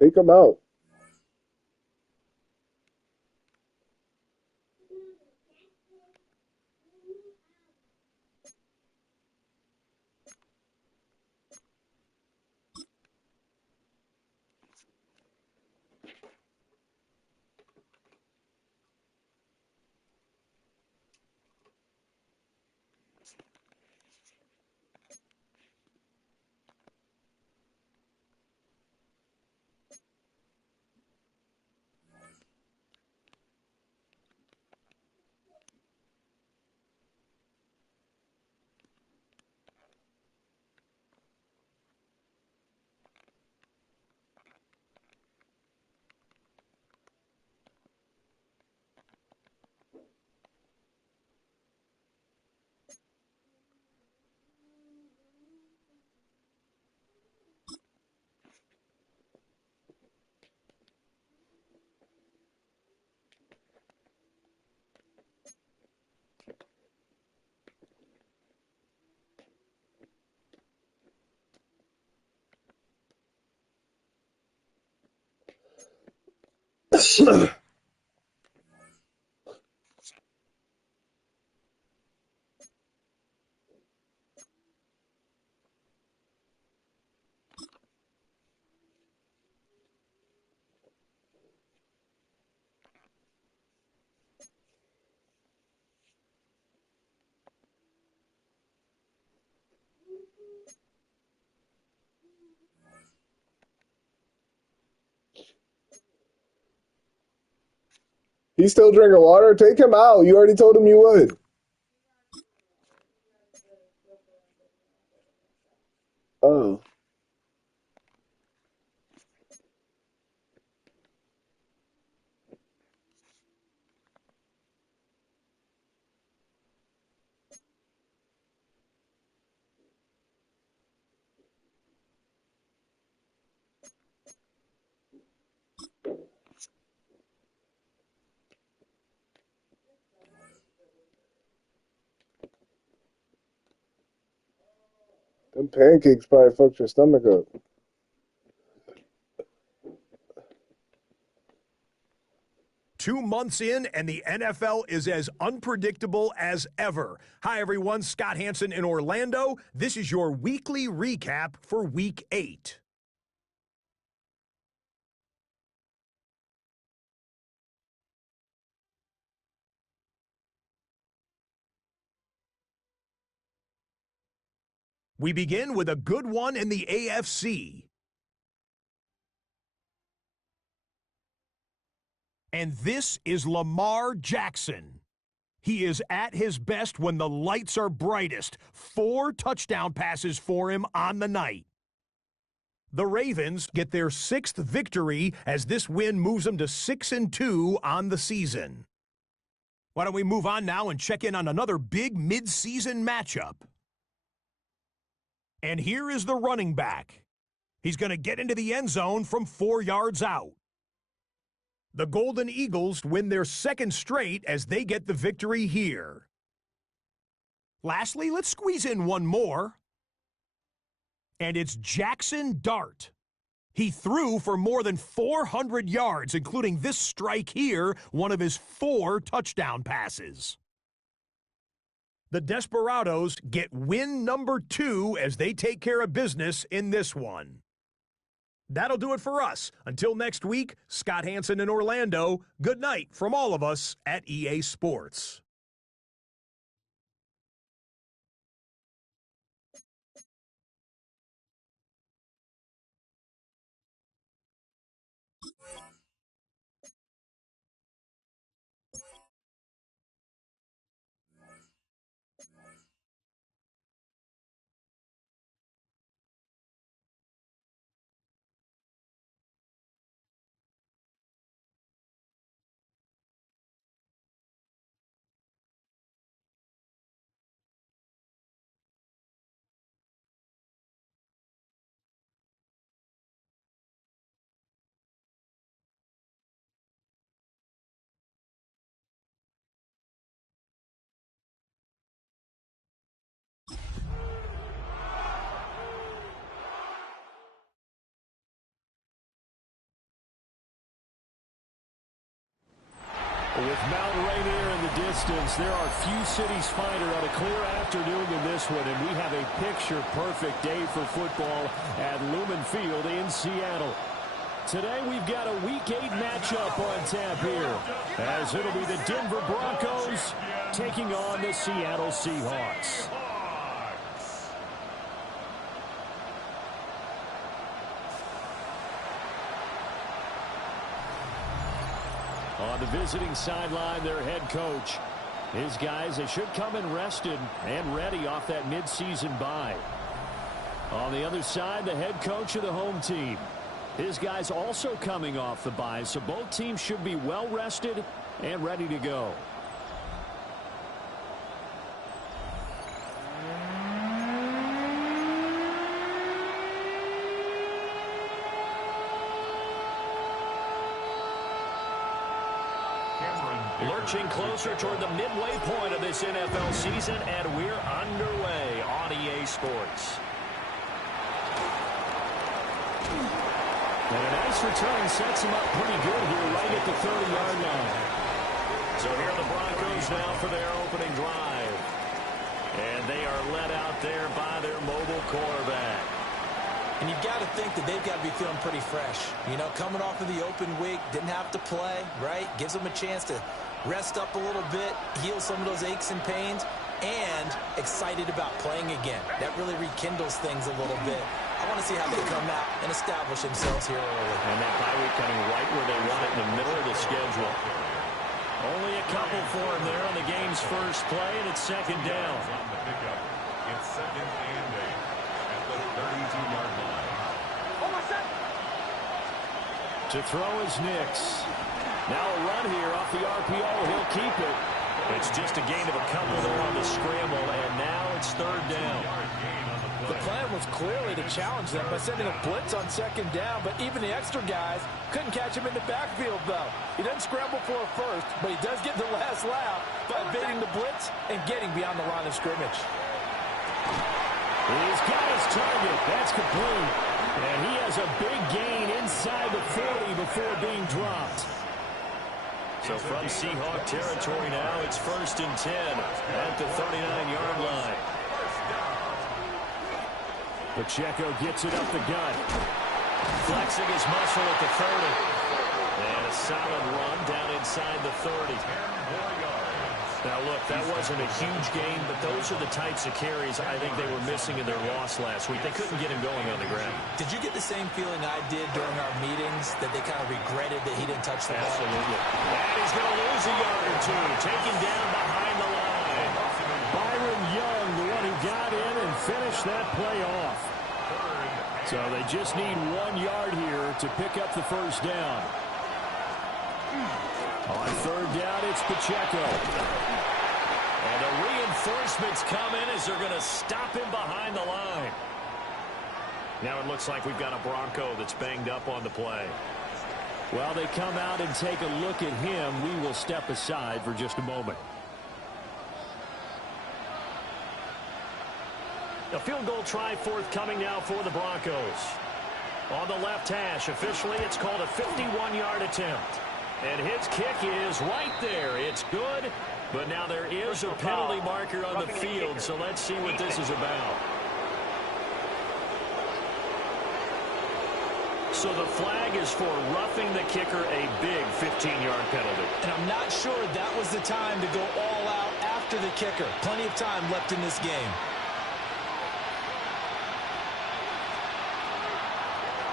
Take him out. He's still drinking water? Take him out. You already told him you would. Oh. Them pancakes probably fucked your stomach up. Two months in, and the NFL is as unpredictable as ever. Hi, everyone. Scott Hansen in Orlando. This is your weekly recap for Week 8. We begin with a good one in the AFC. And this is Lamar Jackson. He is at his best when the lights are brightest. 4 touchdown passes for him on the night. The Ravens get their 6th victory as this win moves them to 6-2 on the season. Why don't we move on now and check in on another big mid-season matchup? And here is the running back. He's going to get into the end zone from 4 yards out. The Golden Eagles win their 2nd straight as they get the victory here. Lastly, let's squeeze in one more. And it's Jackson Dart. He threw for more than 400 yards, including this strike here, one of his 4 touchdown passes. The Desperados get win number 2 as they take care of business in this one. That'll do it for us. Until next week, Scott Hansen in Orlando, good night from all of us at EA Sports. With Mount Rainier in the distance, there are few cities finer on a clear afternoon than this one, and we have a picture-perfect day for football at Lumen Field in Seattle. Today we've got a Week 8 matchup on tap here, as it'll be the Denver Broncos taking on the Seattle Seahawks. On the visiting sideline, their head coach. His guys, they should come in rested and ready off that midseason bye. On the other side, the head coach of the home team. His guys also coming off the bye, so both teams should be well rested and ready to go. Lurching closer toward the midway point of this NFL season, and we're underway on EA Sports. And a nice return sets him up pretty good here right at the 30-yard line. So here are the Broncos now for their opening drive. And they are led out there by their mobile quarterback. And you've got to think that they've got to be feeling pretty fresh. You know, coming off of the open week, didn't have to play, right? Gives them a chance to rest up a little bit, heal some of those aches and pains, and excited about playing again. That really rekindles things a little bit. I want to see how they come out and establish themselves here early. And that bye week coming right where they want it, in the middle of the schedule. Only a couple for him there on the game's first play, and it's second down. It's second and 8 at the 32-yard line. To throw is Nix. Now a run here off the RPO. He'll keep it. It's just a gain of a couple there on the scramble, and now it's third down. The plan was clearly to challenge them by sending a blitz on second down, but even the extra guys couldn't catch him in the backfield, though. He doesn't scramble for a first, but he does get the last laugh by evading the blitz and getting beyond the line of scrimmage. He's got his target. That's complete. And he has a big gain inside the 40 before being dropped. So from Seahawk territory now, it's 1st and 10 at the 39-yard line. Pacheco gets it up the gut. Flexing his muscle at the 30. And a solid run down inside the 30. Now, look, that wasn't a huge gain, but those are the types of carries I think they were missing in their loss last week. They couldn't get him going on the ground. Did you get the same feeling I did during our meetings, that they kind of regretted that he didn't touch the ball? Absolutely. And he's going to lose a yard or two, taken down behind the line. Byron Young, the one who got in and finished that play off. So they just need 1 yard here to pick up the first down. On third down, it's Pacheco. And the reinforcements come in as they're going to stop him behind the line. Now it looks like we've got a Bronco that's banged up on the play. While they come out and take a look at him, we will step aside for just a moment. A field goal try forthcoming now for the Broncos. On the left hash, officially it's called a 51-yard attempt. And his kick is right there. It's good, but now there is a penalty marker on the field, so let's see what this is about. So the flag is for roughing the kicker, a big 15-yard penalty. And I'm not sure that was the time to go all out after the kicker. Plenty of time left in this game.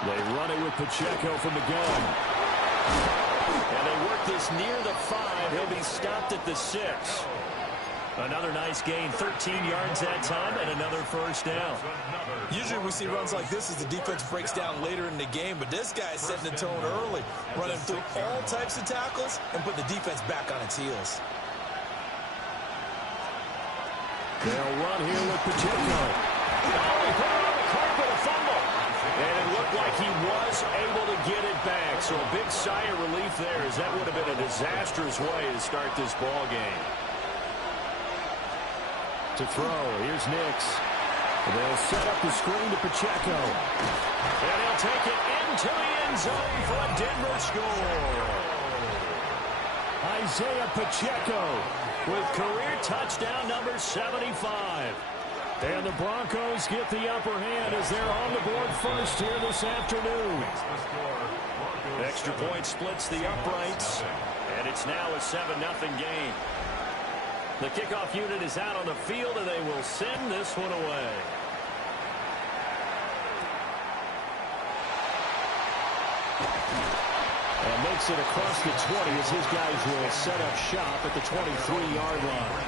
They run it with Pacheco from the gun. And they work this near the 5. He'll be stopped at the 6. Another nice gain, 13 yards that time, and another first down. Usually we see runs like this as the defense breaks down later in the game, but this guy's setting the tone early, running through all types of tackles and put the defense back on its heels. They'll run here with Pacheco. Oh, he put it on the carpet, a fumble. And it looked like he was able to get it back. So a big sigh of relief there, as that would have been a disastrous way to start this ball game. To throw, here's Nix. They'll set up the screen to Pacheco. And he'll take it into the end zone for a Denver score. I Isaiah Pacheco with career touchdown number 75. And the Broncos get the upper hand as they're on the board first here this afternoon. Extra point splits the uprights, and it's now a 7-0 game. The kickoff unit is out on the field, and they will send this one away. And makes it across the 20 as his guys will set up shop at the 23-yard line.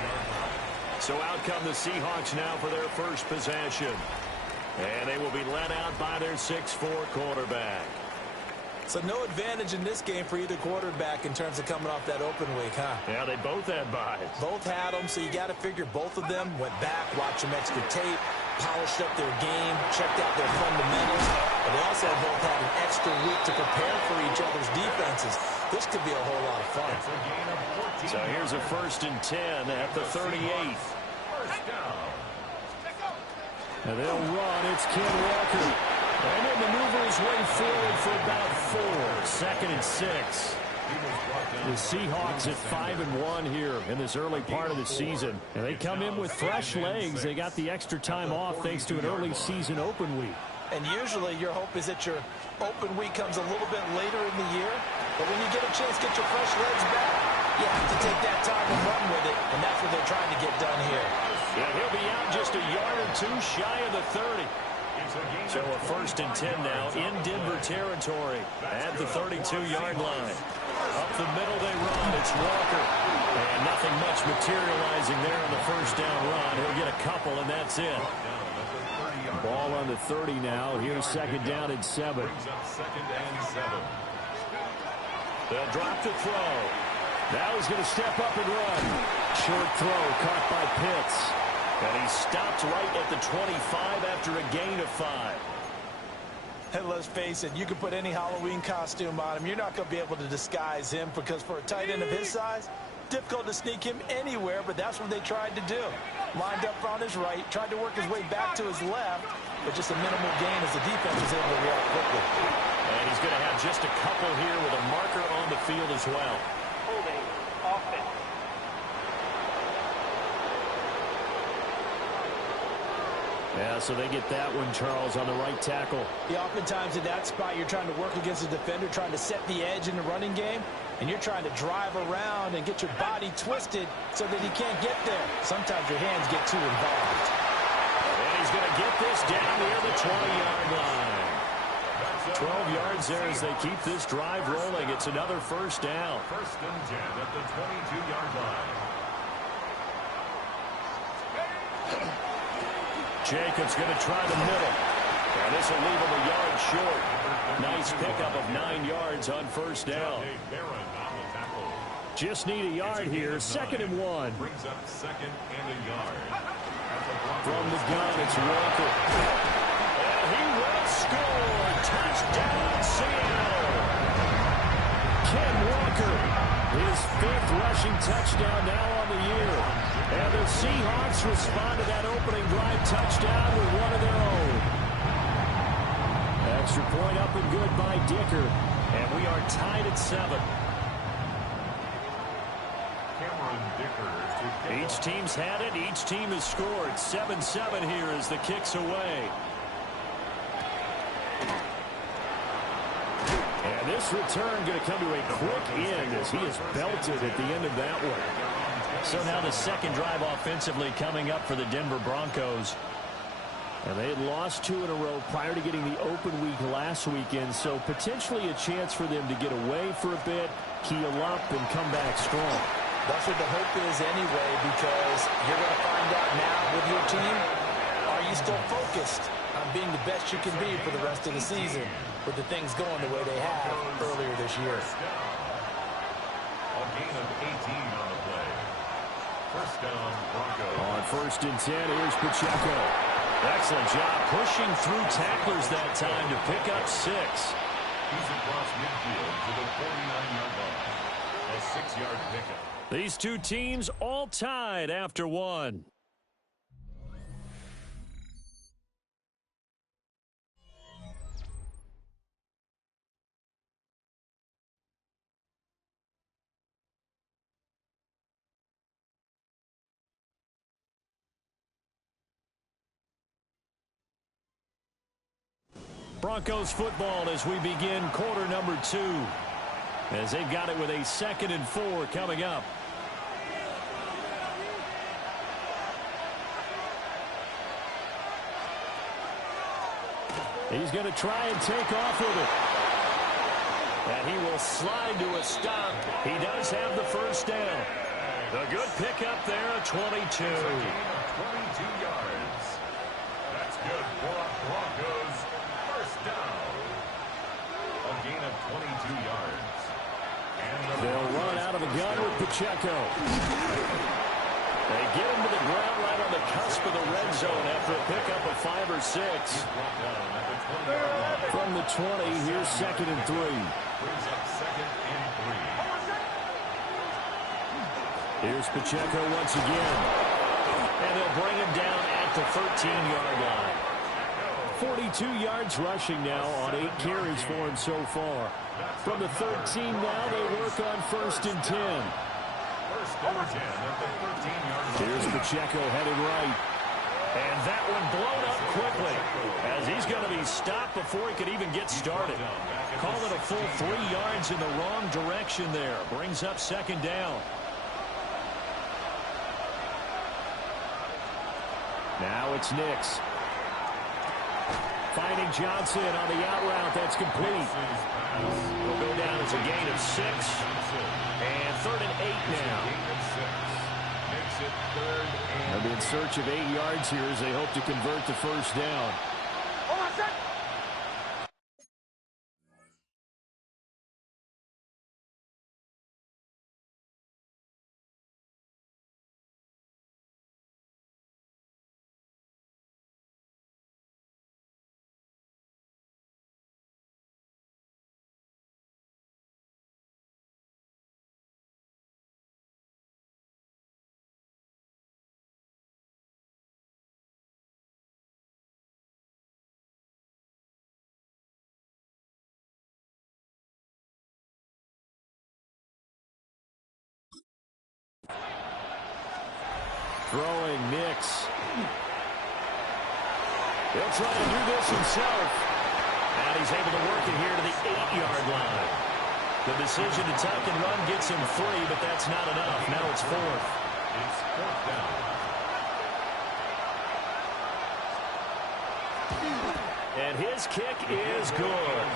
So out come the Seahawks now for their first possession. And they will be led out by their 6'4 quarterback. So no advantage in this game for either quarterback in terms of coming off that open week, huh? Yeah, they both had buys. Both had them, so you got to figure both of them went back, watched some extra tape, polished up their game, checked out their fundamentals. But they also both had an extra week to prepare for each other's defenses. This could be a whole lot of fun. So here's a 1st and 10 at the 38th. And they'll run. It's Ken Walker. And he'll maneuver his way forward for about 4. 2nd and 6. The Seahawks at 5-1 here in this early part of the season. And they come in with fresh legs. They got the extra time off thanks to an early season open week. And usually your hope is that your open week comes a little bit later in the year. But when you get a chance to get your fresh legs back, you have to take that time and run with it. And that's what they're trying to get done here. Yeah, he'll be out just a yard or 2 shy of the 30. So a 1st and 10 now in Denver territory at the 32-yard line. Up the middle they run. It's Walker. And nothing much materializing there on the 1st down run. He'll get a couple, and that's it. Ball on the 30 now. Here's 2nd down and 7. They'll drop to throw. Now he's going to step up and run. Short throw caught by Pitts. And he stopped right at the 25 after a gain of 5. And let's face it, you can put any Halloween costume on him. You're not going to be able to disguise him because for a tight end of his size, difficult to sneak him anywhere, but that's what they tried to do. Lined up on his right, tried to work his way back to his left, but just a minimal gain as the defense was able to react quickly. And he's going to have just a couple here with a marker on the field as well. Holding offense. Yeah, so they get that one, Charles, on the right tackle. Yeah, oftentimes in that spot, you're trying to work against a defender, trying to set the edge in the running game, and you're trying to drive around and get your body twisted so that he can't get there. Sometimes your hands get too involved. And he's going to get this down near the 20-yard line. 12 yards there as they keep this drive rolling. It's another 1st down. 1st and 10 at the 22-yard line. Jacobs going to try the middle. And this will leave him a yard short. Nice pickup of 9 yards on 1st down. Just need a yard here. 2nd and 1. Brings up 2nd and a yard. From the gun, it's Walker. And he will score. Touchdown, Seattle. Ken Walker, his 5th rushing touchdown now on the year. And the Seahawks respond to that opening drive touchdown with one of their own. Extra point up and good by Dicker. And we are tied at 7. Each team's had it. Each team has scored. 7-7 here as the kick's away. And this return going to come to a quick end as he is belted at the end of that one. So now the 2nd drive offensively coming up for the Denver Broncos. And they had lost 2 in a row prior to getting the open week last weekend. So potentially a chance for them to get away for a bit, heal up, and come back strong. That's what the hope is anyway, because you're going to find out now with your team, are you still focused on being the best you can be for the rest of the season with the things going the way they have earlier this year. A gain of 18 on the play. 1st down, Broncos. On 1st and 10, here's Pacheco. Excellent job pushing through tacklers that time to pick up 6. He's across midfield to the 49-yard line. A 6-yard pickup. These two teams all tied after 1. Broncos football as we begin quarter number 2. As they've got it with a 2nd and 4 coming up. He's going to try and take off with it. And he will slide to a stop. He does have the first down. A good pickup there at 22. 22 yards. That's good for Broncos. First down. A gain of 22 yards. And they'll run out of a gun with Pacheco. They get him to the ground right on the cusp of the red zone after a pickup of 5 or 6. From the 20, here's 2nd and 3. Brings up 2nd and 3. Here's Pacheco once again. And they'll bring him down at the 13-yard line. 42 yards rushing now on 8 carries for him so far. From the 13 now, they work on 1st and 10. First and 10 at the 13-yard line. Here's Pacheco headed right. And that one blown up quickly as he's going to be stopped before he could even get started. Call it a full 3 yards in the wrong direction there. Brings up 2nd down. Now it's Nix. Finding Johnson on the out route. That's complete. Will go down as a gain of 6. And 3rd and 8 now. Makes it 3rd and They'll be in search of 8 yards here as they hope to convert the first down. Throwing Nix. He'll try to do this himself. And he's able to work it here to the 8-yard line. The decision to tuck and run gets him 3, but that's not enough. Now it's 4th. it's 4th down. And his kick is good.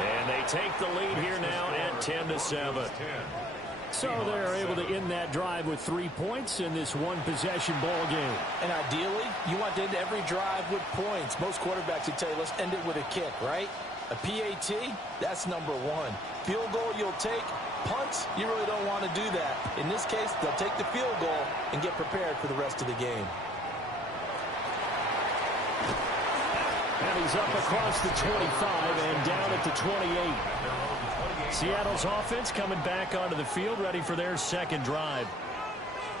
And they take the lead here now at 10-7. So they're able to end that drive with 3 points in this one-possession ball game. And ideally, you want to end every drive with points. Most quarterbacks would tell you, let's end it with a kick, right? A PAT, that's number 1. Field goal you'll take. Punts, you really don't want to do that. In this case, they'll take the field goal and get prepared for the rest of the game. And he's up across the 25 and down at the 28. Seattle's offense coming back onto the field, ready for their 2nd drive.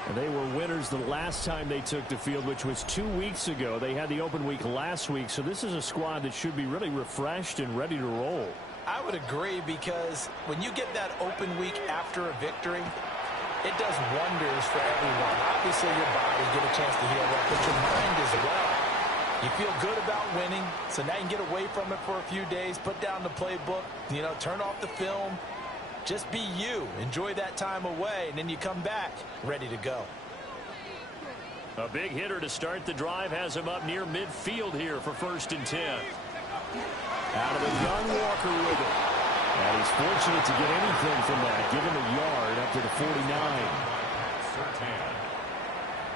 And they were winners the last time they took the field, which was 2 weeks ago. They had the open week last week, so this is a squad that should be really refreshed and ready to roll. I would agree, because when you get that open week after a victory, it does wonders for everyone. Obviously, your body get a chance to heal up, but your mind as well. You feel good about winning, so now you can get away from it for a few days, put down the playbook, turn off the film. Just be you. Enjoy that time away, and then you come back ready to go. A big hitter to start the drive has him up near midfield here for 1st and 10. Out of the gun, Walker with it. And he's fortunate to get anything from that. Give him a yard up to the 49.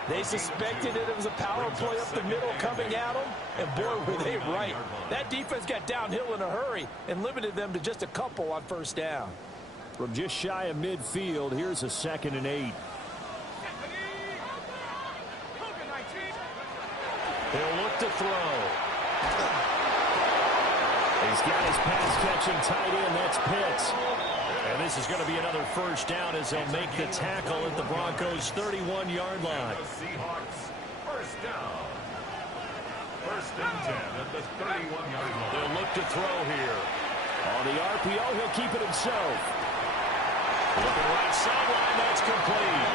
They suspected it was a power play up the middle coming at them, and boy, were they right. That defense got downhill in a hurry and limited them to just a couple on 1st down. From just shy of midfield, here's a 2nd and 8. He'll look to throw. He's got his pass-catching tight end. That's Pitts. And this is going to be another 1st down as they'll make the tackle at the Broncos' 31-yard line. The Seahawks, 1st down. 1st and 10 at the 31-yard line. They'll look to throw here. On the RPO, he'll keep it himself. Looking right sideline, that's complete.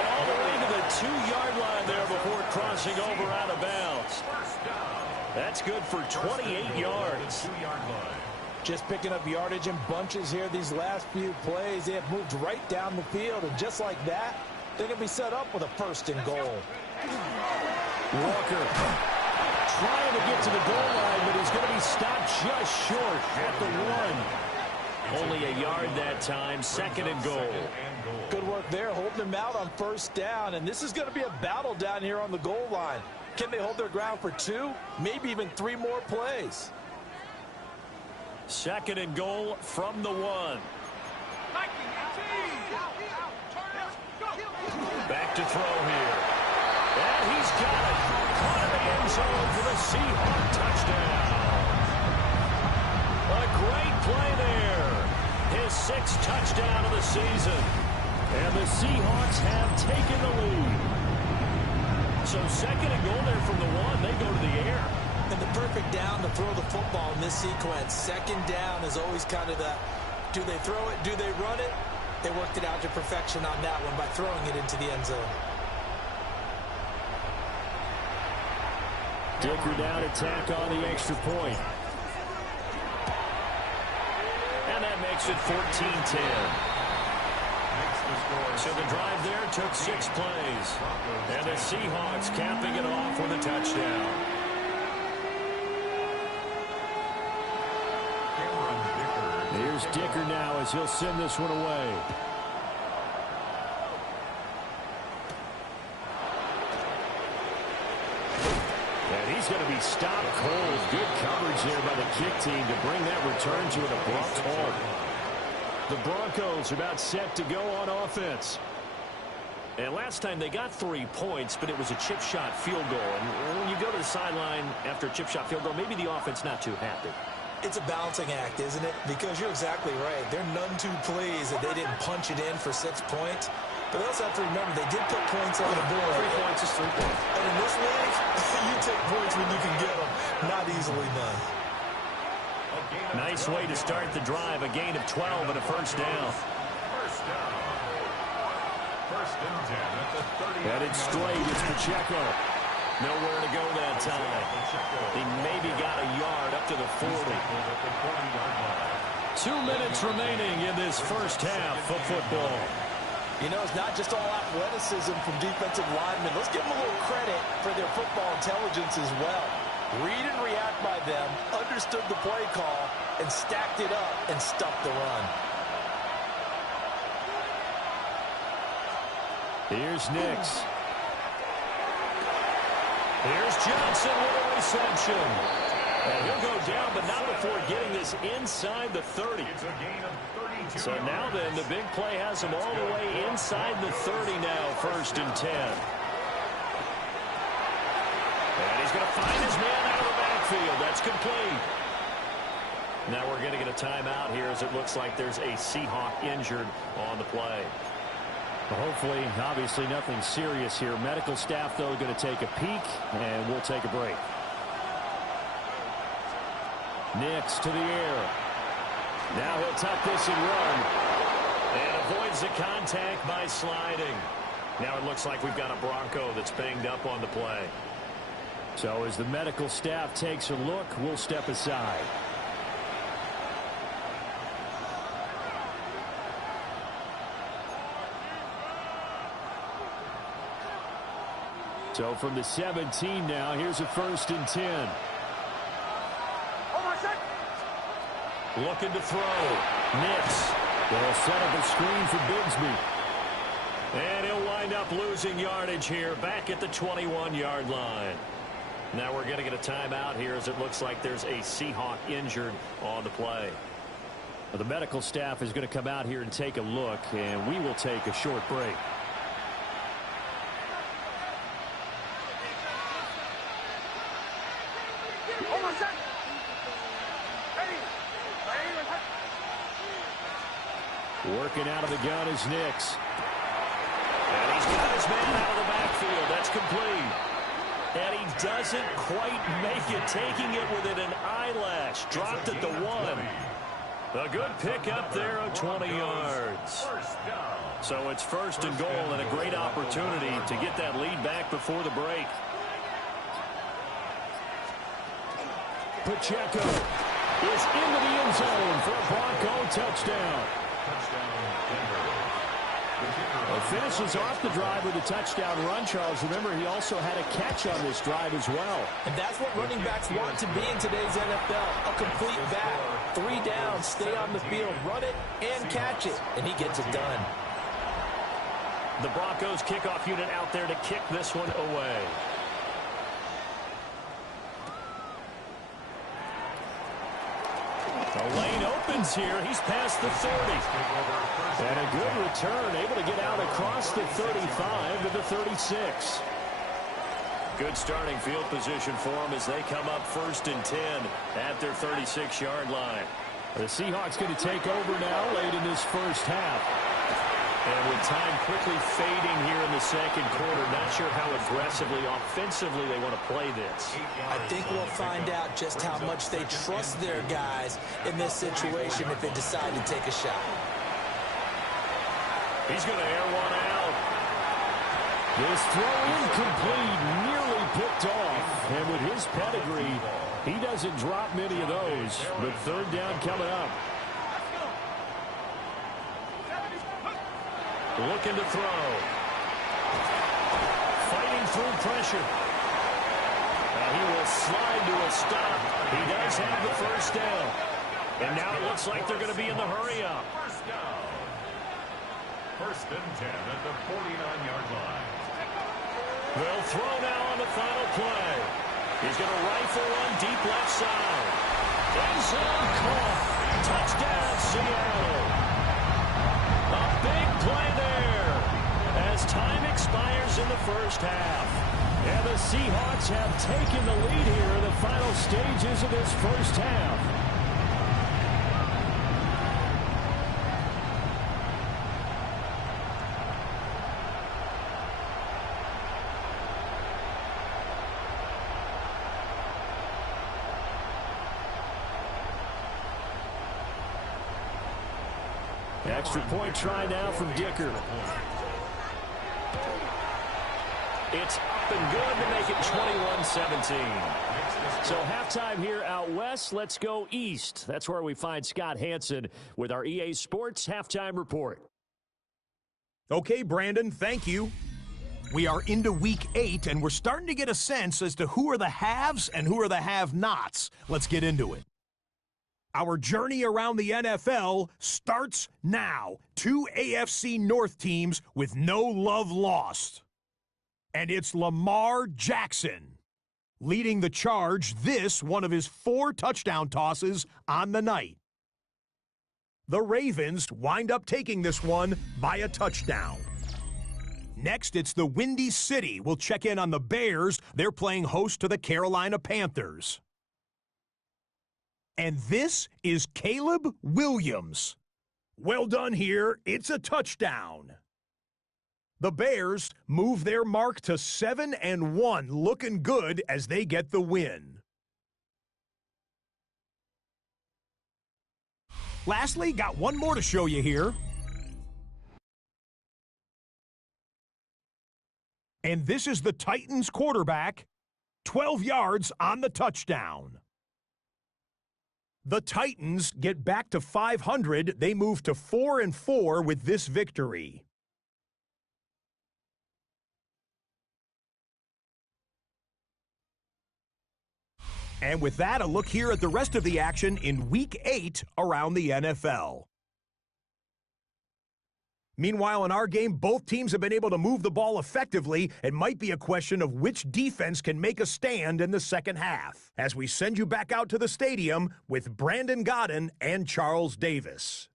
And all the way to the 2-yard line there before crossing over out of bounds. 1st down. That's good for 28 yards. 2-yard line. Just picking up yardage in bunches here these last few plays. They have moved right down the field, and just like that, they're going to be set up with a 1st and goal. Walker trying to get to the goal line, but he's going to be stopped just short at the 1. Only a yard that time, 2nd and goal. Good work there, holding them out on 1st down, and this is going to be a battle down here on the goal line. Can they hold their ground for 2, maybe even 3 more plays? 2nd and goal from the 1. Back to throw here. And he's got it. Caught in the end zone for the Seahawk touchdown. A great play there. His 6th touchdown of the season. And the Seahawks have taken the lead. So 2nd and goal there from the 1. They go to the air. And the perfect down to throw the football in this sequence. 2nd down is always kind of the, do they throw it, do they run it? They worked it out to perfection on that one by throwing it into the end zone. Dicker down to tack on the extra point. And that makes it 14-10. So the drive there took 6 plays. And the Seahawks capping it off with a touchdown. Here's Dicker now as he'll send this one away. And he's going to be stopped cold. Good coverage there by the kick team to bring that return to an abrupt halt. The Broncos are about set to go on offense. And last time they got 3 points, but it was a chip shot field goal. And when you go to the sideline after a chip shot field goal, maybe the offense not too happy. It's a balancing act, isn't it? Because you're exactly right. They're none too pleased that they didn't punch it in for 6 points. But they also have to remember they did put points on the board. 3 points is 3 points. And in this league, you take points when you can get them. Not easily done. Nice way to start the drive. A gain of 12 and a 1st down. 1st down. 1st and 10 at the 30. Headed straight. It's Pacheco. Nowhere to go that time. He maybe got a yard up to the 40. 2 minutes remaining in this 1st half of football. You know, it's not just all athleticism from defensive linemen. Let's give them a little credit for their football intelligence as well. Read and react by them, understood the play call, and stacked it up and stuffed the run. Here's Nix. Here's Johnson with a reception. And he'll go down, but not before getting this inside the 30. It's a gain of 32. So now then, the big play has him all the way inside the 30 now, 1st and 10. And he's going to find his man out of the backfield. That's complete. Now we're going to get a timeout here as it looks like there's a Seahawk injured on the play. Well, hopefully, obviously nothing serious here. Medical staff, though, going to take a peek, and we'll take a break. Nix to the air. Now he'll tuck this and run. And avoids the contact by sliding. Now it looks like we've got a Bronco that's banged up on the play. So as the medical staff takes a look, we'll step aside. So from the 17 now, here's a 1st and 10. Looking to throw. Nix. They'll set up a screen for Bigsby. And he'll wind up losing yardage here back at the 21-yard line. Now we're going to get a timeout here as it looks like there's a Seahawk injured on the play. The medical staff is going to come out here and take a look, and we will take a short break. Working out of the gun is Nix. And he's got his man out of the backfield. That's complete. And he doesn't quite make it, taking it within an eyelash. Dropped at the 1. A good pick up there of 20 yards. So it's 1st and goal and a great opportunity to get that lead back before the break. Pacheco is into the end zone for a Bronco touchdown. Finishes off the drive with a touchdown run, Charles. Remember, he also had a catch on this drive as well. And that's what running backs want to be in today's NFL. A complete back. 3 downs, stay on the field, run it, and catch it. And he gets it done. The Broncos kickoff unit out there to kick this one away. The lane opens here. He's past the 30. And a good return, able to get out across the 35 to the 36. Good starting field position for them as they come up 1st and 10 at their 36-yard line. The Seahawks going to take over now late in this first half. And with time quickly fading here in the second quarter, not sure how aggressively, offensively they want to play this. I think we'll find out just how much they trust their guys in this situation if they decide to take a shot. He's going to air one out. This throw incomplete, nearly picked off. And with his pedigree, he doesn't drop many of those. But 3rd down coming up. Looking to throw. Fighting through pressure. He will slide to a stop. He does have the 1st down. And now it looks like they're going to be in the hurry-up. 1st and 10 at the 49-yard line. They'll throw now on the final play. He's going to rifle one deep left side. End zone caught. Touchdown, Seattle. A big play there as time expires in the first half. And the Seahawks have taken the lead here in the final stages of this first half. Extra point try now from Dicker. It's up and good to make it 21-17. So halftime here out west. Let's go east. That's where we find Scott Hansen with our EA Sports halftime report. Okay, Brandon, thank you. We are into week 8, and we're starting to get a sense as to who are the haves and who are the have-nots. Let's get into it. Our journey around the NFL starts now. 2 AFC North teams with no love lost. And it's Lamar Jackson leading the charge, this one of his 4 touchdown tosses on the night. The Ravens wind up taking this one by a touchdown. Next, it's the Windy City. We'll check in on the Bears. They're playing host to the Carolina Panthers. And this is Caleb Williams. Well done here. It's a touchdown. The Bears move their mark to 7-1, looking good as they get the win. Lastly, got one more to show you here. And this is the Titans quarterback, 12 yards on the touchdown. The Titans get back to 500. They move to 4-4 with this victory. And with that, a look here at the rest of the action in Week 8 around the NFL. Meanwhile, in our game, both teams have been able to move the ball effectively. It might be a question of which defense can make a stand in the second half. As we send you back out to the stadium with Brandon Godden and Charles Davis.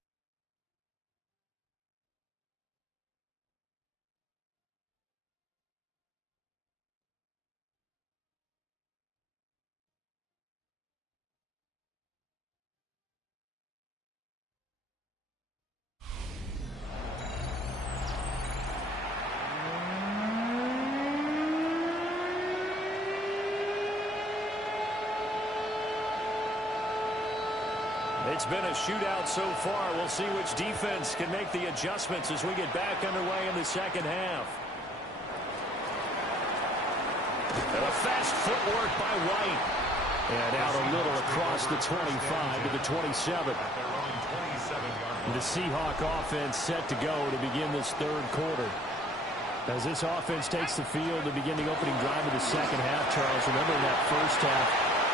It's been a shootout so far. We'll see which defense can make the adjustments as we get back underway in the second half. And a fast footwork by White. And out a little across the 25 to the 27. The Seahawk offense set to go to begin this third quarter. As this offense takes the field to begin the opening drive of the second half, Charles, remember in that first half,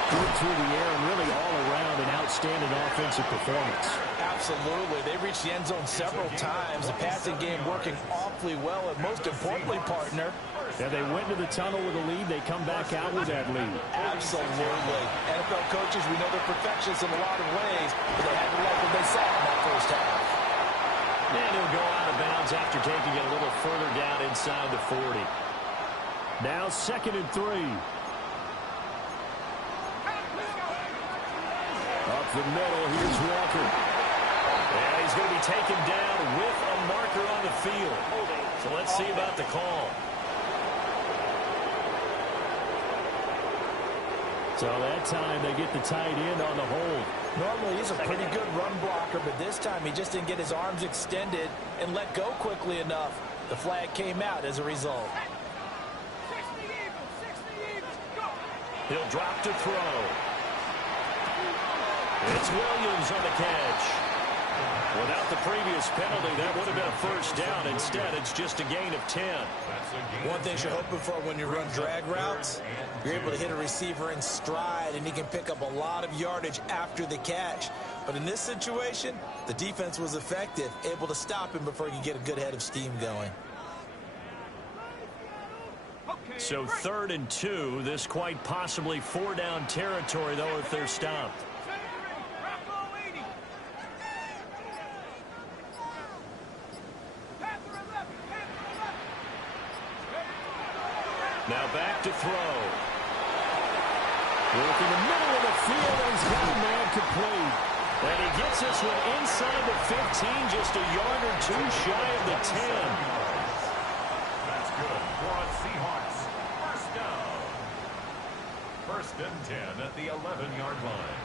through the air and really all around an outstanding offensive performance. Absolutely. They reached the end zone several times. The passing game working awfully well, and most importantly, partner. Yeah, they went to the tunnel with a lead. They come back out with that lead. Absolutely. NFL coaches, we know they're perfectionists in a lot of ways, but they had to like what they saw in that first half. And he'll go out of bounds after taking it a little further down inside the 40. Now 2nd and 3. Up the middle, here's Walker. And he's going to be taken down with a marker on the field. So let's see about the call. So that time they get the tight end on the hold. Normally he's a pretty good run blocker, but this time he just didn't get his arms extended and let go quickly enough. The flag came out as a result. He'll drop to throw. It's Williams on the catch. Without the previous penalty, that would have been a first down. Instead, it's just a gain of 10. One thing you're hoping for when you run drag routes, you're able to hit a receiver in stride, and he can pick up a lot of yardage after the catch. But in this situation, the defense was effective, able to stop him before he could get a good head of steam going. So 3rd and 2, this quite possibly 4-down territory, though, if they're stopped. Now back to throw. Work in the middle of the field, and he's got a man complete. And he gets this one inside the 15, just a yard or two shy of the 10. That's good for a Seahawks. First down. 1st and 10 at the 11-yard line.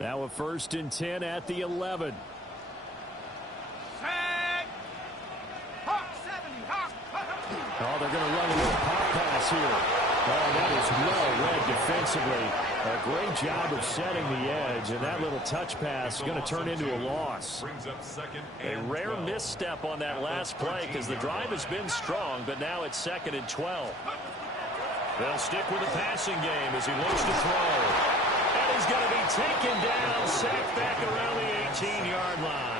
Now a 1st and 10 at the 11. Oh, they're going to run a little pop pass here. Oh, that is well read defensively. A great job of setting the edge, and that little touch pass is going to turn into a loss. A rare misstep on that last play because the drive has been strong, but now it's 2nd and 12. They'll stick with the passing game as he looks to throw. And he's going to be taken down, sacked back around the 18-yard line.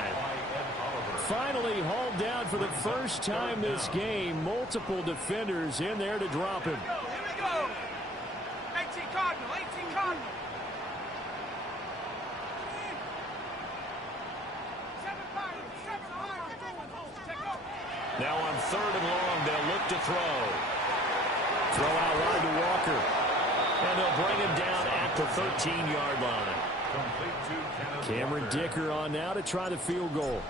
Finally hauled down for the first time this game. Multiple defenders in there to drop him. Here we go. 18 Cardinal, 18 Cardinal. 7-5. Now on 3rd and long, they'll look to throw. Throw out wide to Walker. And they'll bring him down at the 13-yard line. Cameron Dicker on now to try the field goal.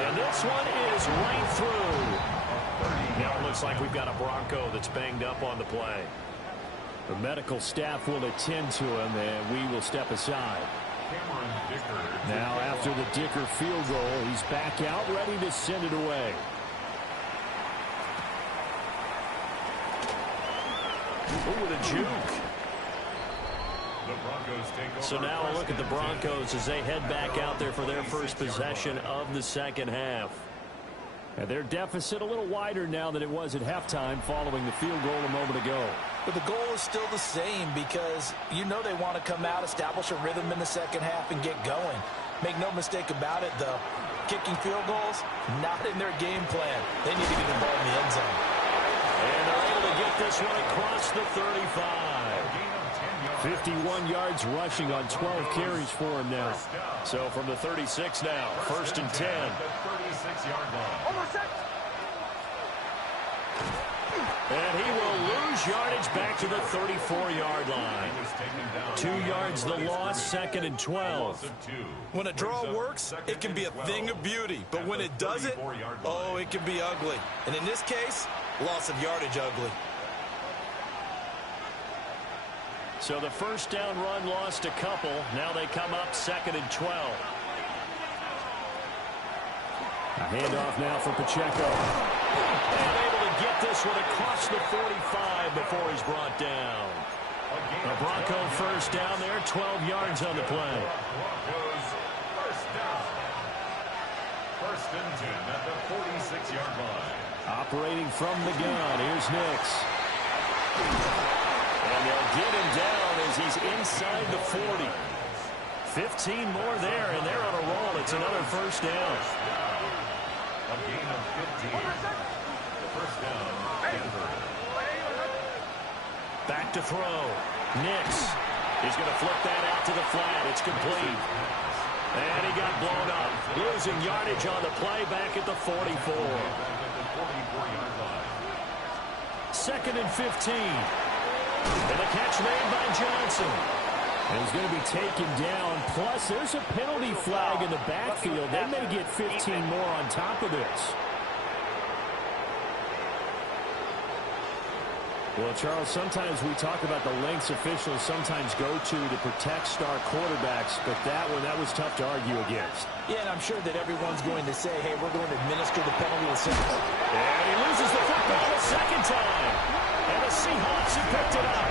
And this one is right through. Now it looks like we've got a Bronco that's banged up on the play. The medical staff will attend to him, and we will step aside. Now after the Dicker field goal, he's back out ready to send it away. Oh, with a juke. So now a look at the Broncos as they head back out there for their first possession of the second half. And their deficit a little wider now than it was at halftime following the field goal a moment ago. But the goal is still the same because you know they want to come out, establish a rhythm in the second half, and get going. Make no mistake about it, though. Kicking field goals, not in their game plan. They need to get the ball in the end zone. And they're able to get this one across the 35. 51 yards rushing on 12 carries for him now. So from the 36 now, 1st and 10. And he will lose yardage back to the 34-yard line. 2 yards the loss, 2nd and 12. When a draw works, it can be a thing of beauty. But when it doesn't, oh, it can be ugly. And in this case, loss of yardage ugly. So the first down run lost a couple. Now they come up 2nd and 12. A handoff now for Pacheco. And able to get this one across the 45 before he's brought down. The Bronco first down there, 12 yards on the play. Broncos first down. 1st and 10 at the 46-yard line. Operating from the gun, here's Nix. And they'll get him down as he's inside the 40. 15 more there, and they're on a roll. It's another first down. A gain of 15. First down, Denver. Back to throw. Nix. He's going to flip that out to the flat. It's complete. And he got blown up. Losing yardage on the play back at the 44. 2nd and 15. And a catch made by Johnson. And he's going to be taken down. Plus, there's a penalty flag in the backfield. They may get 15 more on top of this. Well, Charles, sometimes we talk about the lengths officials sometimes go to protect star quarterbacks, but that was tough to argue against. Yeah, and I'm sure that everyone's going to say, hey, we're going to administer the penalty as soon. And he loses the football a second time. And the Seahawks have picked it up.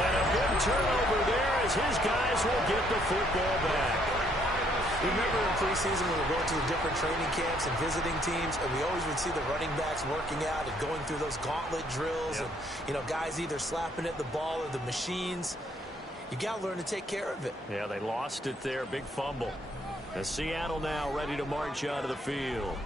And a big turnover there as his guys will get the football back. Remember in preseason when we were going to the different training camps and visiting teams, and we always would see the running backs working out and going through those gauntlet drills, and, you know, guys either slapping at the ball or the machines. You got to learn to take care of it. Yeah, they lost it there. Big fumble. As Seattle now ready to march out of the field.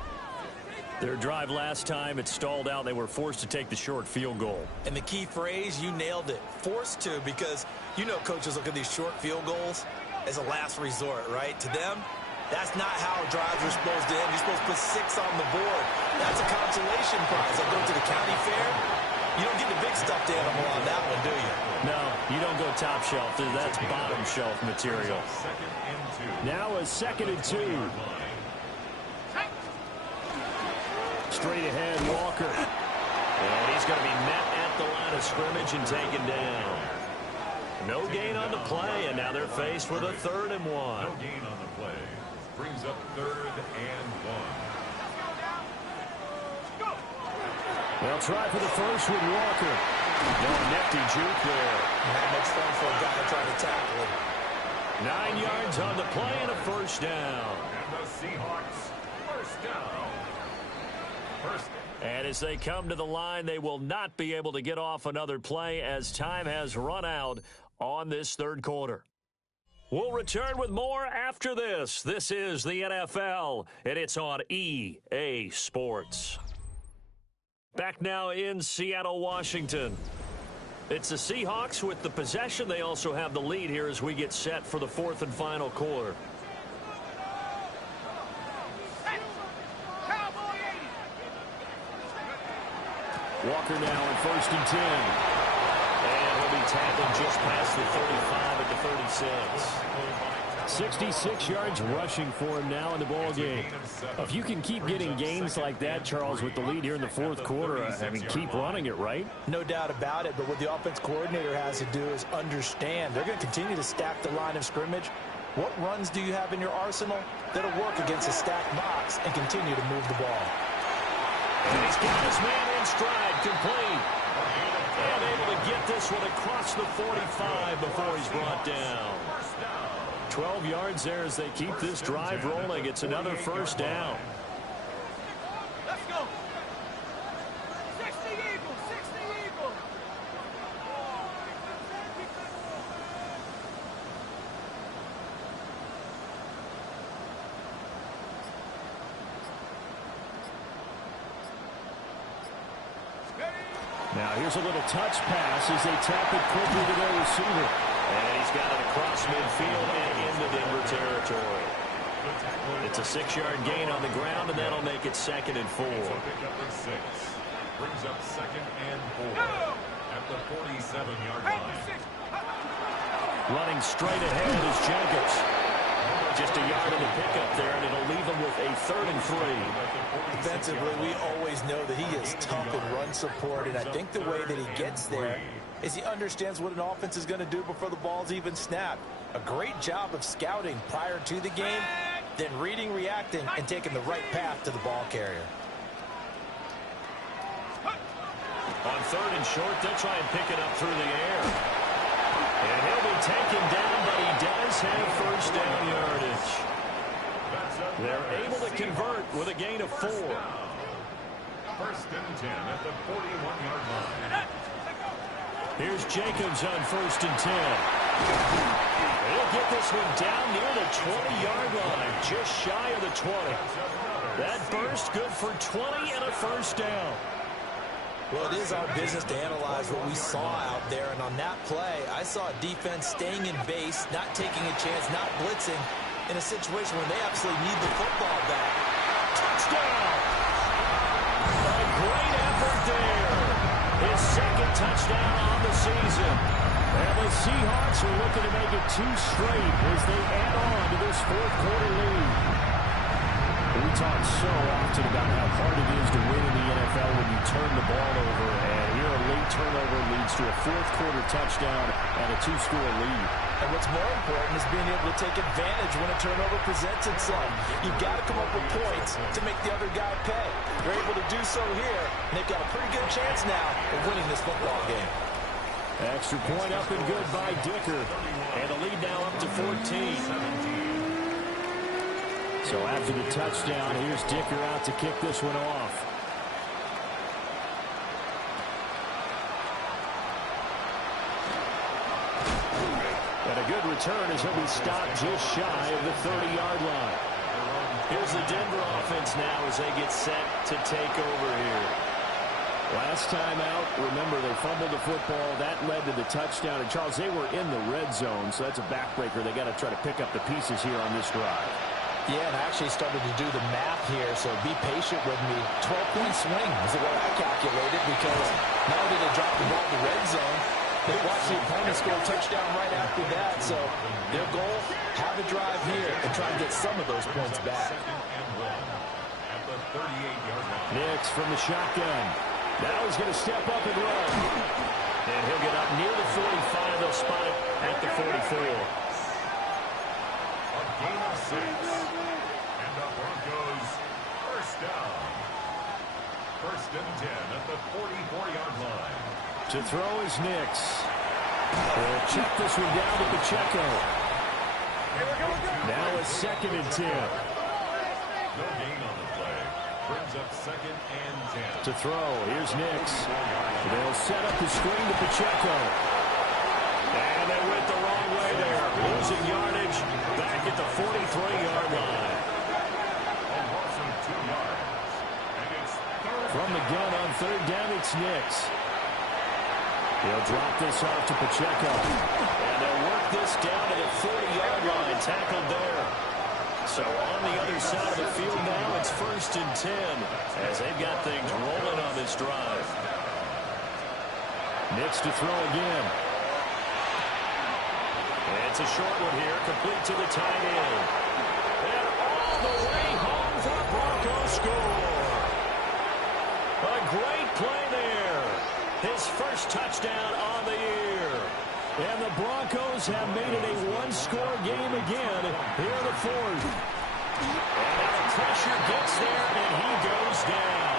Their drive last time, it stalled out. They were forced to take the short field goal. And the key phrase, you nailed it. Forced to, because, you know, coaches look at these short field goals as a last resort, right? To them, that's not how drives are supposed to end. You're supposed to put 6 on the board. That's a consolation prize. Like going to the county fair, you don't get the big stuffed animal on that one, do you? No, you don't go top shelf. That's bottom shelf material. Now a 2nd and 2. Straight ahead, Walker. And he's going to be met at the line of scrimmage and taken down. No gain on the play, and now they're faced with a 3rd and 1. No gain on the play. Brings up 3rd and 1. They'll try for the first with Walker. No nifty juke there. Not much fun for a guy trying to tackle him. 9 yards on the play and a first down. And the Seahawks first down. And as they come to the line, they will not be able to get off another play as time has run out on this 3rd quarter. We'll return with more after this. This is the NFL, and it's on EA Sports. Back now in Seattle, Washington. It's the Seahawks with the possession. They also have the lead here as we get set for the 4th and final quarter. Walker now in 1st and 10. And he'll be tackled just past the 35 at the 36. 66 yards rushing for him now in the ball game. If you can keep getting gains like that, Charles, with the lead here in the 4th quarter, I mean, keep running it, right? No doubt about it, but what the offense coordinator has to do is understand they're going to continue to stack the line of scrimmage. What runs do you have in your arsenal that'll work against a stacked box and continue to move the ball? And he's got his man in stride, complete. And able to get this one across the 45 before he's brought down. 12 yards there as they keep this drive rolling. It's another first down. Let's go. 60 Eagles, 60 Eagles. Now here's a little touch pass as they tap it quickly to their receiver. And he's got it across midfield and into Denver territory. It's a 6-yard gain on the ground, and that'll make it 2nd and 4. Brings up 2nd and 4 at the 47-yard line. Running straight ahead is Jenkins. Just a yard in the pickup there, and it'll leave him with a 3rd and 3. Defensively, we always know that he is tough in run support, and I think the way that he gets there is he understands what an offense is going to do before the ball's even snapped. A great job of scouting prior to the game, then reading, reacting, and taking the right path to the ball carrier. On 3rd and short, they'll try and pick it up through the air. And he'll be taken down, but he does have 1st down yardage. They're able to convert with a gain of 4. 1st and 10 at the 41-yard line. Here's Jacobs on 1st and 10. He'll get this one down near the 20-yard line, just shy of the 20. That burst good for 20 and a 1st down. Well, it is our business to analyze what we saw out there, and on that play, I saw a defense staying in base, not taking a chance, not blitzing, in a situation where they absolutely need the football back. Touchdown! A great effort there. His 2nd touchdown on the season. And the Seahawks are looking to make it 2 straight as they add on to this 4th quarter lead. We talk so often about how hard it is to win in the NFL when you turn the ball over, and here a late turnover leads to a 4th quarter touchdown and a 2-score lead. And what's more important is being able to take advantage when a turnover presents itself. You've got to come up with points to make the other guy pay. They're able to do so here, and they've got a pretty good chance now of winning this football game. Extra point up and good by Dicker, and the lead now up to 14. So after the touchdown, here's Dicker out to kick this one off. And a good return as he'll be stopped just shy of the 30-yard line. Here's the Denver offense now as they get set to take over here. Last time out, remember, they fumbled the football. That led to the touchdown. And, Charles, they were in the red zone, so that's a backbreaker. They got to try to pick up the pieces here on this drive. Yeah, and I actually started to do the math here, so be patient with me. 12-point swing is the way I calculated, because not only did they drop the ball in the red zone, they watched the opponent score a touchdown right after that. So their goal, have a drive here and try and get some of those points back. Nix from the shotgun. Now he's going to step up and run. And he'll get up near the 45. They'll spot it at the 44. A gain of 6. And the Broncos 1st down. 1st and 10 at the 44-yard line. To throw is Nix. They'll check this one down to Pacheco. Now a 2nd and 10. No gain on the play. Brings up 2nd and 10. To throw, here's Nix. They'll set up the screen to Pacheco. And they went the wrong way there. Losing yardage back at the 43-yard line. A loss of 2 yards. And it's 3rd. From the gun on 3rd down, it's Nix. He'll drop this off to Pacheco. And they'll work this down to the 40-yard line. Tackled there. So on the other side of the field now, it's 1st and 10 as they've got things rolling on this drive. Nix to throw again. It's a short one here, complete to the tight end. And all the way home for a Broncos score. A great play there. His 1st touchdown on the year. And the Broncos have made it a 1-score game again here in the 4th. And now the pressure gets there, and he goes down.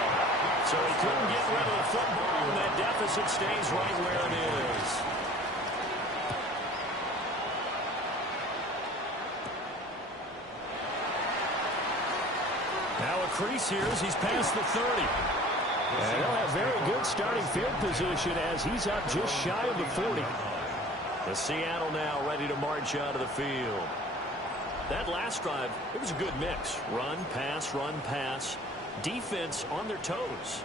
So he couldn't get rid of the football, and that deficit stays right where it is. Now a crease here as he's past the 30. And he'll have very good starting field position as he's up just shy of the 40. The Seattle now ready to march out of the field. That last drive, it was a good mix. Run, pass, defense on their toes.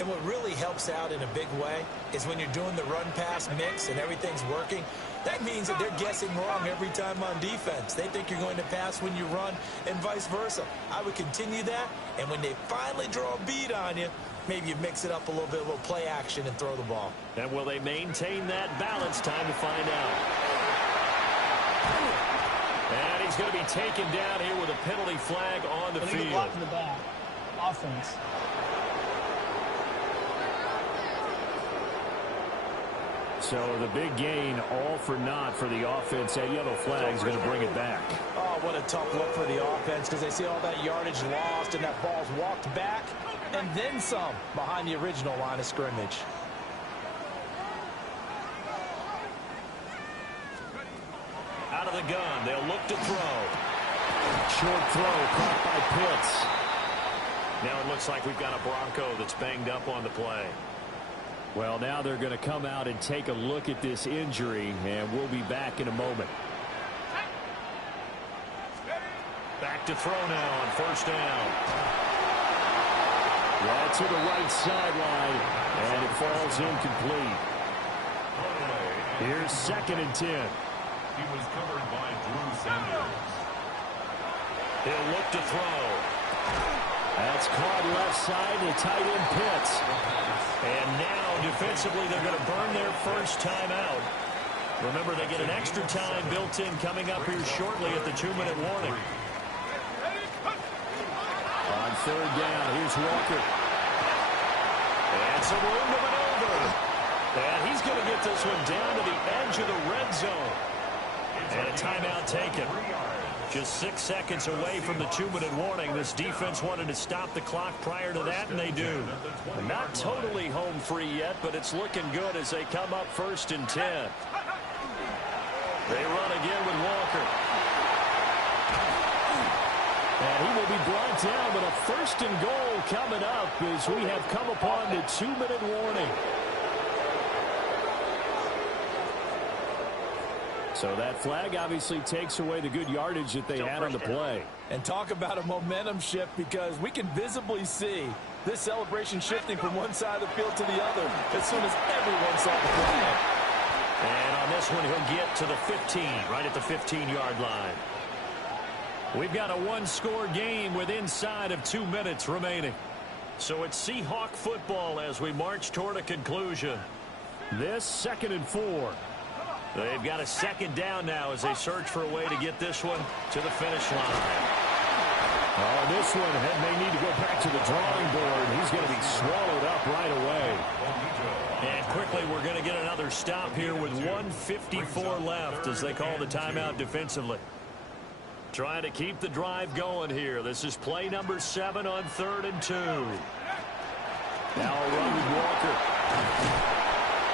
And what really helps out in a big way is when you're doing the run-pass mix and everything's working, that means that they're guessing wrong every time on defense. They think you're going to pass when you run and vice versa. I would continue that, and when they finally draw a bead on you, maybe you mix it up a little bit, a little play action, and throw the ball. And will they maintain that balance? Time to find out. And he's going to be taken down here with a penalty flag on the field. Block in the back. Offense. So the big gain, all for naught for the offense. That yellow flag is going to bring it back. Oh, what a tough look for the offense because they see all that yardage lost and that ball's walked back and then some behind the original line of scrimmage. Out of the gun, they'll look to throw. Short throw caught by Pitts. Now it looks like we've got a Bronco that's banged up on the play. Well, now they're going to come out and take a look at this injury, and we'll be back in a moment. Back to throw now on first down. Right to the right sideline, and it falls incomplete. Here's 2nd and 10. He was covered by Drew Sanders. He'll look to throw. That's caught left side to tight end Pitts. And now defensively they're going to burn their first timeout. Remember, they get an extra time built in coming up here shortly at the 2-minute warning. On third down, here's Walker. And some room to maneuver. And he's going to get this one down to the edge of the red zone. And a timeout taken. Just 6 seconds away from the 2-minute warning. This defense wanted to stop the clock prior to that, and they do. Not totally home free yet, but it's looking good as they come up 1st and 10. They run again with Walker. And he will be brought down, but a 1st and goal coming up as we have come upon the 2-minute warning. So that flag obviously takes away the good yardage that they had on the play. And talk about a momentum shift because we can visibly see this celebration shifting from one side of the field to the other as soon as everyone saw the flag. And on this one, he'll get to the 15, right at the 15-yard line. We've got a one-score game with inside of 2 minutes remaining. So it's Seahawk football as we march toward a conclusion. This 2nd and 4. They've got a 2nd down now as they search for a way to get this one to the finish line. Oh, this one may need to go back to the drawing board. He's going to be swallowed up right away. And quickly, we're going to get another stop here with 1:54 left as they call the timeout defensively. Trying to keep the drive going here. This is play number 7 on 3rd and 2. Now a run with Walker.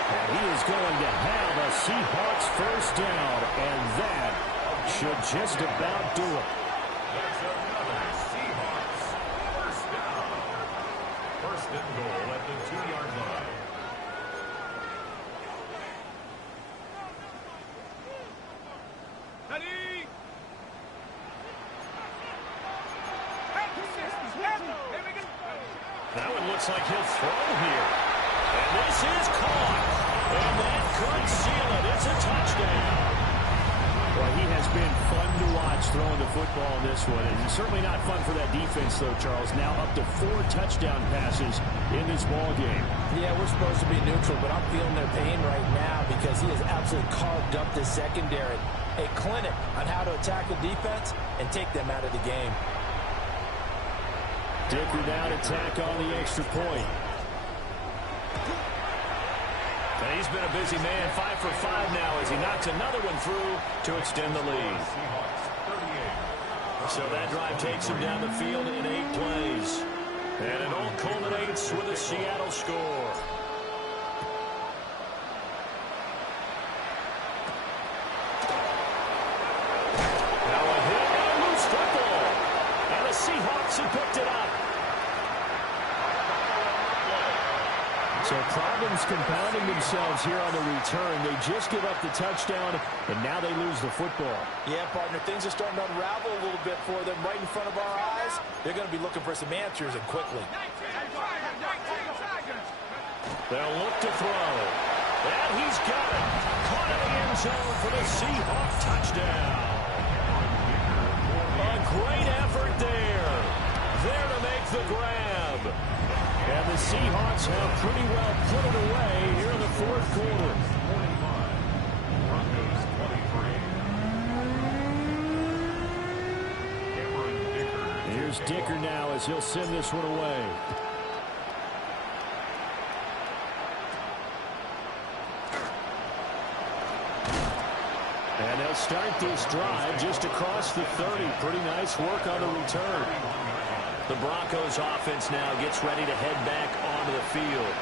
And he is going to have a Seahawks first down, and that should just about do it. That's another Seahawks first down. 1st and goal at the 2-yard line. Ready? That one looks like he'll throw here. And this is caught. And that could seal it. It's a touchdown. Well, he has been fun to watch throwing the football in this one. And certainly not fun for that defense, though, Charles. Now up to 4 touchdown passes in this ball game. Yeah, we're supposed to be neutral, but I'm feeling their pain right now because he has absolutely carved up the secondary. A clinic on how to attack the defense and take them out of the game. Dicker down to tack on the extra point. And he's been a busy man, 5 for 5 now as he knocks another one through to extend the lead. So that drive takes him down the field in 8 plays. And it all culminates with a Seattle score. Now a hit and a loose football. And the Seahawks have picked it up. So problems compounding themselves here on the return. They just give up the touchdown, and now they lose the football. Yeah, partner, things are starting to unravel a little bit for them right in front of our eyes. They're going to be looking for some answers, and quickly. They'll look to throw. And he's got it. Caught in the end zone for the Seahawks touchdown. A great effort there. There to make the grab. And the Seahawks have pretty well put it away here in the 4th quarter. 45. Broncos 23. Here's Dicker now as he'll send this one away. And they'll start this drive just across the 30. Pretty nice work on the return. The Broncos offense now gets ready to head back onto the field.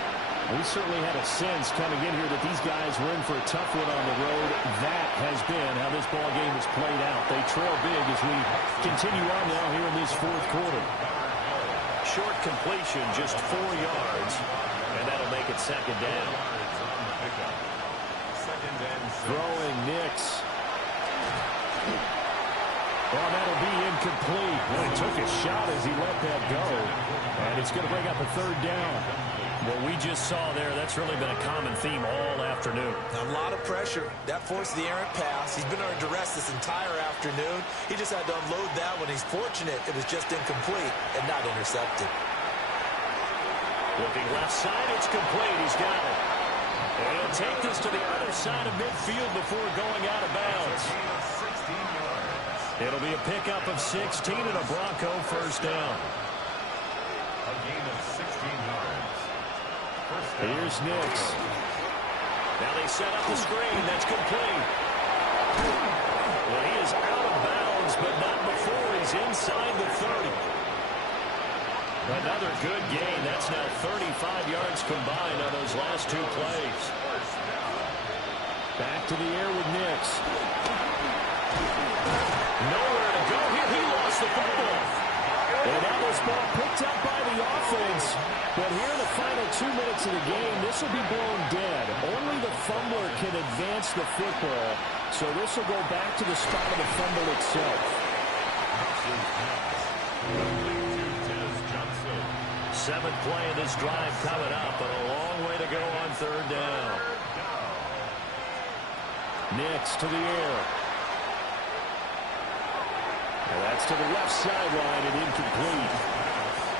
We certainly had a sense coming in here that these guys were in for a tough one on the road. That has been how this ball game has played out. They trail big as we continue on now here in this fourth quarter. Short completion, just 4 yards, and that'll make it second down. Throwing Nix. Well, that'll be incomplete. Well, he took a shot as he let that go. And it's going to bring up a third down. What we just saw there, that's really been a common theme all afternoon. A lot of pressure. That forced the errant pass. He's been under duress this entire afternoon. He just had to unload that one. He's fortunate it was just incomplete and not intercepted. Looking left side, it's complete. He's got it. And he'll take this to the other side of midfield before going out of bounds. It'll be a pickup of 16 and a Bronco first down. A gain of 16 yards. Here's Nix. Now they set up the screen. That's complete. Well, he is out of bounds, but not before he's inside the 30. Another good gain. That's now 35 yards combined on those last two plays. Back to the air with Nix. Nowhere to go here. He lost the football. And that was ball picked up by the offense. But here in the final 2 minutes of the game, this will be blown dead. Only the fumbler can advance the football. So this will go back to the spot of the fumble itself. Seventh play of this drive coming up, but a long way to go on third down. Nix to the air. And that's to the left sideline and incomplete.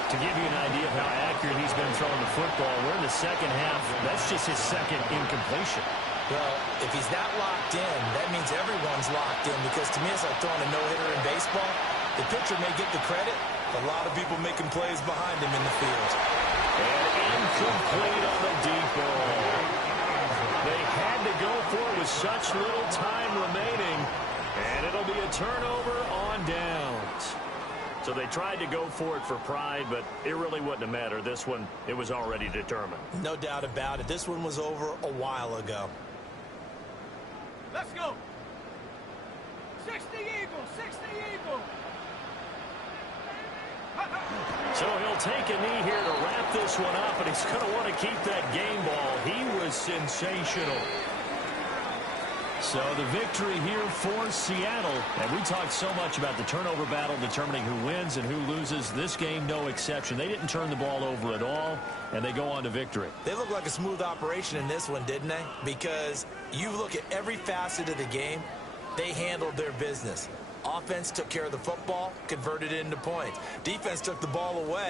To give you an idea of how accurate he's been throwing the football, we're in the second half. That's just his second incompletion. Well, if he's not locked in, that means everyone's locked in, because to me it's like throwing a no-hitter in baseball. The pitcher may get the credit. A lot of people making plays behind him in the field. And incomplete on the deep ball. They had to go for it with such little time remaining. And it'll be a turnover on downs. So they tried to go for it for pride, but it really wouldn't have mattered. This one, it was already determined. No doubt about it. This one was over a while ago. Let's go. 60 Eagles, 60 Eagles. So he'll take a knee here to wrap this one up, and he's going to want to keep that game ball. He was sensational. So the victory here for Seattle. And we talked so much about the turnover battle determining who wins and who loses. This game, no exception. They didn't turn the ball over at all, and they go on to victory. They look like a smooth operation in this one, didn't they? Because you look at every facet of the game, they handled their business. Offense took care of the football, converted it into points. Defense took the ball away.